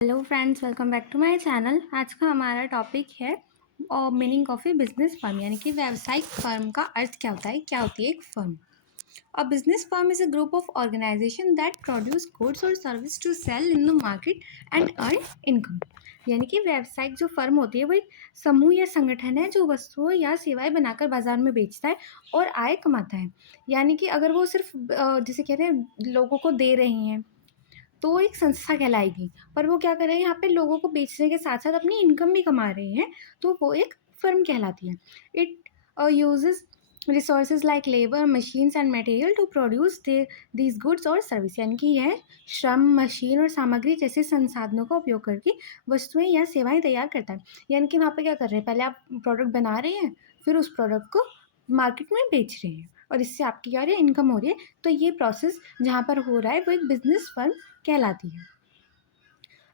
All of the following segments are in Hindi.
Hello friends, welcome back to my channel. आज का हमारा टॉपिक है meaning of a business firm, यानी कि व्यावसायिक फर्म का अर्थ क्या होता है, क्या होती है एक firm. A business firm is a group of organization that produce goods और service to sell in the market and earn income. यानी कि व्यावसायिक जो फर्म होती है वो एक समूह या संगठन है जो वस्तुओं या सेवाएं बनाकर बाजार में बेचता है और आय कमाता है। यानी कि अगर वो सिर्फ जिसे कहते हैं लोगों को दे रही हैं तो वो एक संस्था कहलाएगी। पर वो क्या कर रहे हैं, यहाँ पे लोगों को बेचने के साथ साथ अपनी इनकम भी कमा रहे हैं, तो वो एक फर्म कहलाती है। It uses resources like labour, machines and material to produce these goods और सर्विस। यानी कि यह श्रम, मशीन और सामग्री जैसे संसाधनों का उपयोग करके वस्तुएं या सेवाएं तैयार करता है। यानी कि वहाँ पे क्या कर रहे हैं, पहले आप प्रोडक्ट बना रहे हैं, फिर उस प्रोडक्ट को मार्केट में बेच रहे हैं और इससे आपकी क्या हो रही है, इनकम हो रही है। तो ये प्रोसेस जहाँ पर हो रहा है वो एक बिजनेस फर्म कहलाती है।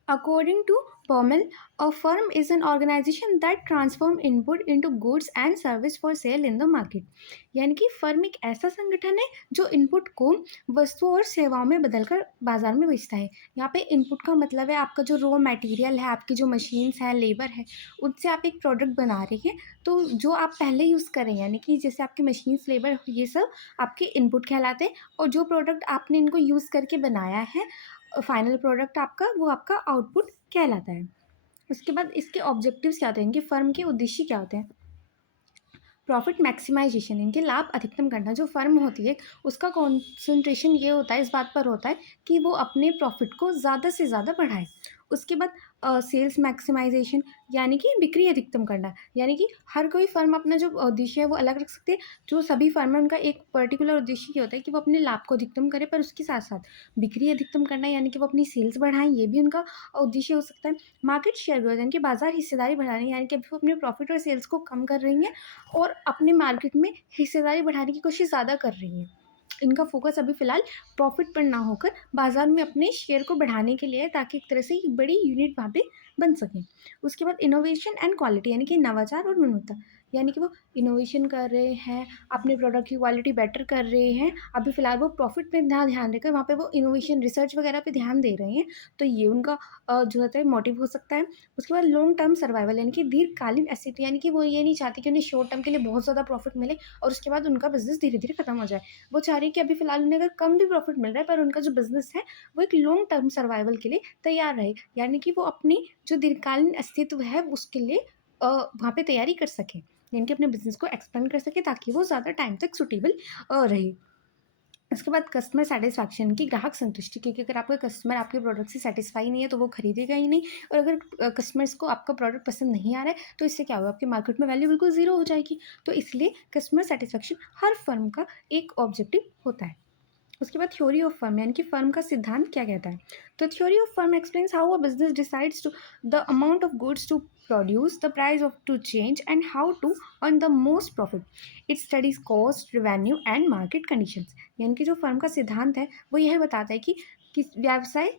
According to Baumel, a firm is an organization that transform input into goods and service for sale in the market। यानी कि फर्म एक ऐसा संगठन है जो इनपुट को वस्तुओं और सेवाओं में बदलकर बाजार में बेचता है। यहाँ पे इनपुट का मतलब है आपका जो रॉ मटेरियल है, आपकी जो मशीन्स है, लेबर है, उनसे आप एक प्रोडक्ट बना रहे हैं। तो जो आप पहले यूज़ करें, यानी कि जैसे आपकी मशीन्स, लेबर, ये सब आपके इनपुट कहलाते हैं। और जो प्रोडक्ट आपने इनको यूज़ करके बनाया है, फाइनल प्रोडक्ट आपका, वो आपका आउटपुट कहलाता है। उसके बाद इसके ऑब्जेक्टिव्स क्या होते हैं, इनकी फर्म के उद्देश्य क्या होते हैं। प्रॉफिट मैक्सिमाइजेशन, इनके लाभ अधिकतम करना। जो फर्म होती है उसका कॉन्सेंट्रेशन ये होता है, इस बात पर होता है कि वो अपने प्रॉफिट को ज़्यादा से ज़्यादा बढ़ाए। उसके बाद सेल्स मैक्सिमाइजेशन, यानी कि बिक्री अधिकतम करना। यानी कि हर कोई फर्म अपना जो उद्देश्य है वो अलग रख सकते हैं। जो सभी फर्म है उनका एक पर्टिकुलर उद्देश्य ये होता है कि वो अपने लाभ को अधिकतम करे, पर उसके साथ साथ बिक्री अधिकतम करना, यानी कि वो अपनी सेल्स बढ़ाएं, ये भी उनका उद्देश्य हो सकता है। मार्केट शेयर ग्रोथ, यानी कि बाजार हिस्सेदारी बढ़ानी, यानी कि अभी वो अपने प्रॉफिट और सेल्स को कम कर रही हैं और अपने मार्केट में हिस्सेदारी बढ़ाने की कोशिश ज़्यादा कर रही हैं। इनका फोकस अभी फ़िलहाल प्रॉफिट पर ना होकर बाजार में अपने शेयर को बढ़ाने के लिए है, ताकि एक तरह से एक बड़ी यूनिट वहाँ पे बन सके। उसके बाद इनोवेशन एंड क्वालिटी, यानी कि नवाचार और गुणवत्ता। यानी कि वो इनोवेशन कर रहे हैं, अपने प्रोडक्ट की क्वालिटी बेटर कर रहे हैं। अभी फ़िलहाल वो प्रॉफिट पे ना ध्यान देकर वहाँ पे वो इनोवेशन, रिसर्च वगैरह पे ध्यान दे रहे हैं। तो ये उनका जो होता है मोटिव हो सकता है। उसके बाद लॉन्ग टर्म सर्वाइवल, यानी कि दीर्घकालीन अस्तित्व। यानी कि वो ये नहीं चाहते कि उन्हें शॉर्ट टर्म के लिए बहुत ज़्यादा प्रॉफिट मिले और उसके बाद उनका बिजनेस धीरे धीरे खत्म हो जाए। वो चाह रही है कि अभी फ़िलहाल उन्हें अगर कम भी प्रॉफिट मिल रहा है, पर उनका जो बिजनेस है वो एक लॉन्ग टर्म सर्वाइवल के लिए तैयार रहे। यानी कि वो अपनी जो दीर्घकालीन अस्तित्व है उसके लिए वहाँ पे तैयारी कर सकें, यानी कि अपने बिजनेस को एक्सपेंड कर सके, ताकि वो ज़्यादा टाइम तक सुटेबल रहे। उसके बाद कस्टमर सेटिस्फैक्शन, की ग्राहक संतुष्टि, क्योंकि अगर आपका कस्टमर आपके प्रोडक्ट से सेटिस्फाई नहीं है तो वो खरीदेगा ही नहीं। और अगर कस्टमर्स को आपका प्रोडक्ट पसंद नहीं आ रहा है तो इससे क्या होगा, आपके मार्केट में वैल्यू बिल्कुल ज़ीरो हो जाएगी। तो इसलिए कस्टमर सेटिस्फैक्शन हर फर्म का एक ऑब्जेक्टिव होता है। उसके बाद थ्योरी ऑफ फर्म, यानी कि फर्म का सिद्धांत क्या कहता है। तो theory of firm explains how a business decides to the amount of goods to produce, the price of to change and how to earn the most profit. It studies cost, revenue and market conditions. यानी कि जो फर्म का सिद्धांत है वो यह बताता है कि किस व्यवसाय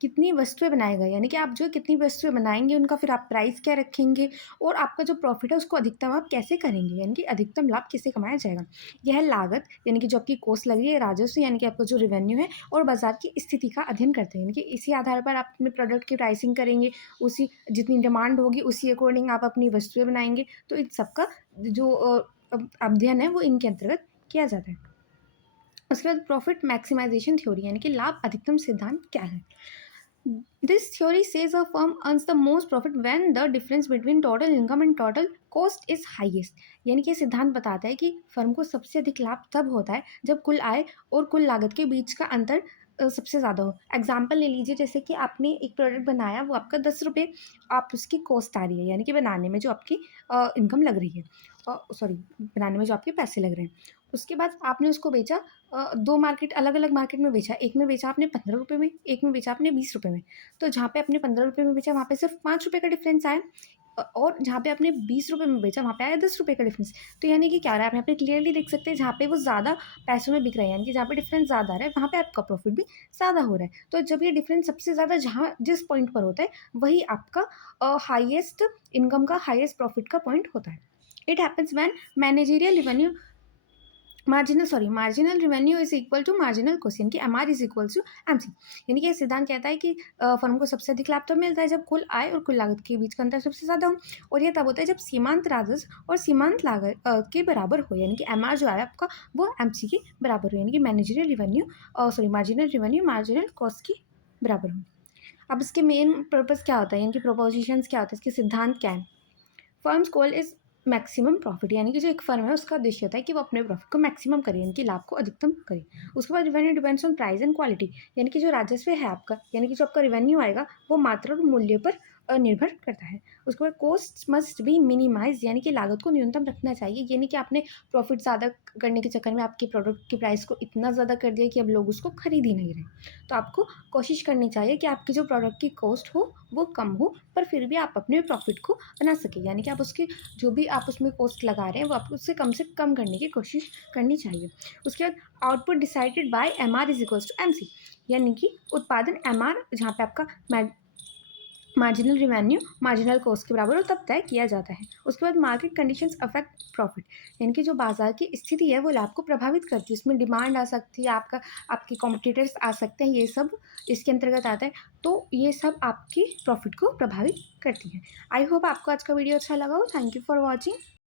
कितनी वस्तुएं बनाएगा, यानी कि आप जो कितनी वस्तुएं बनाएंगे उनका फिर आप प्राइस क्या रखेंगे, और आपका जो प्रॉफिट है उसको अधिकतम आप कैसे करेंगे, यानी कि अधिकतम लाभ कैसे कमाया जाएगा। यह लागत, यानी कि जो आपकी कॉस्ट लग रही है, राजस्व, यानी कि आपका जो रेवेन्यू है, और बाजार की स्थिति का अध्ययन करते हैं। यानी कि इसी आधार पर आप अपने प्रोडक्ट की प्राइसिंग करेंगे, उसी जितनी डिमांड होगी उसी अकॉर्डिंग आप अपनी वस्तुएं बनाएंगे। तो इन सबका जो अध्ययन है वो इनके अंतर्गत किया जाता है। उसके बाद प्रॉफिट मैक्सिमाइजेशन थ्योरी, यानी कि लाभ अधिकतम सिद्धांत क्या है। This theory says a firm earns the most profit when the difference between total income and total cost is highest। यानी कि सिद्धांत बताता है कि फर्म को सबसे अधिक लाभ तब होता है जब कुल आय और कुल लागत के बीच का अंतर सबसे ज़्यादा हो। एग्जाम्पल ले लीजिए, जैसे कि आपने एक प्रोडक्ट बनाया, वो आपका 10 रुपये आप उसकी कॉस्ट आ रही है, यानी कि बनाने में जो आपकी इनकम लग रही है, सॉरी, बनाने में जो आपके पैसे लग रहे हैं। उसके बाद आपने उसको बेचा, दो मार्केट, अलग अलग मार्केट में बेचा। एक में बेचा आपने 15 रुपये में, एक में बेचा आपने 20 रुपये में। तो जहाँ पे आपने 15 रुपये में बेचा वहाँ पे सिर्फ 5 रुपये का डिफरेंस आया, और जहाँ पे आपने 20 रुपये में बेचा वहाँ पे आया 10 रुपये का डिफरेंस। तो यानी कि क्या रहा है, आप यहाँ पे क्लियरली देख सकते हैं, जहाँ पे वो ज़्यादा पैसों में बिक रहा है, यानी कि जहाँ पे डिफरेंस ज़्यादा आ रहा है वहाँ पे आपका प्रॉफिट भी ज़्यादा हो रहा है। तो जब ये डिफरेंस सबसे ज़्यादा जहाँ जिस पॉइंट पर होता है वही आपका हाइएस्ट इनकम का, हाइएस्ट प्रॉफिट का पॉइंट होता है। It happens when managerial revenue marginal revenue is equal to marginal cost, यानी कि M R is equal to M C. यानी कि ये सिद्धांत कहता है कि फर्म को सबसे अधिक लाभ तब मिलता है जब कुल आय और कुल लागत के बीच का अंतर सबसे ज़्यादा हो, और ये तब होता है जब सीमांत राजस्व और सीमांत लागत के बराबर हो, यानी कि एम आर जो है आपका वो एम सी के बराबर हो, यानी कि managerial revenue marginal revenue marginal cost की बराबर हो। अब इसके मेन पर्पज़ क्या होता है, यानी कि प्रोपोजिशंस क्या होता है, इसके सिद्धांत क्या है। Firms goal is maximum profit, यानी कि जो एक फर्म है उसका उद्देश्य होता है कि वो अपने प्रॉफिट को मैक्सिमम करे, यानी कि लाभ को अधिकतम करे। उसके बाद revenue depends on price and quality, यानी कि जो राजस्व है आपका, यानी कि जो आपका रिवेन्यू आएगा वो मात्रा और मूल्य पर निर्भर करता है। उसके बाद कोस्ट मस्ट बी मिनिमाइज, यानी कि लागत को न्यूनतम रखना चाहिए, यानी कि आपने प्रॉफिट ज़्यादा करने के चक्कर में आपके प्रोडक्ट की प्राइस को इतना ज़्यादा कर दिया कि अब लोग उसको खरीद ही नहीं रहे। तो आपको कोशिश करनी चाहिए कि आपकी जो प्रोडक्ट की कॉस्ट हो वो कम हो, पर फिर भी आप अपने प्रॉफिट को बना सकें, यानी कि आप उसकी जो भी आप उसमें कॉस्ट लगा रहे हैं वो आपको उससे कम करने की कोशिश करनी चाहिए। उसके बाद output decided by M R is equals to M C, यानी कि उत्पादन एम आर जहाँ पे आपका मार्जिनल रिवेन्यू मार्जिनल कॉस्ट के बराबर हो तब तय किया जाता है। उसके बाद मार्केट कंडीशंस अफेक्ट प्रॉफिट, यानी कि जो बाजार की स्थिति है वो लाभ को प्रभावित करती है, उसमें डिमांड आ सकती है, आपके कॉम्पिटिटर्स आ सकते हैं, ये सब इसके अंतर्गत आता है। तो ये सब आपकी प्रॉफिट को प्रभावित करती है। आई होप आपको आज का वीडियो अच्छा लगा हो। Thank you for watching.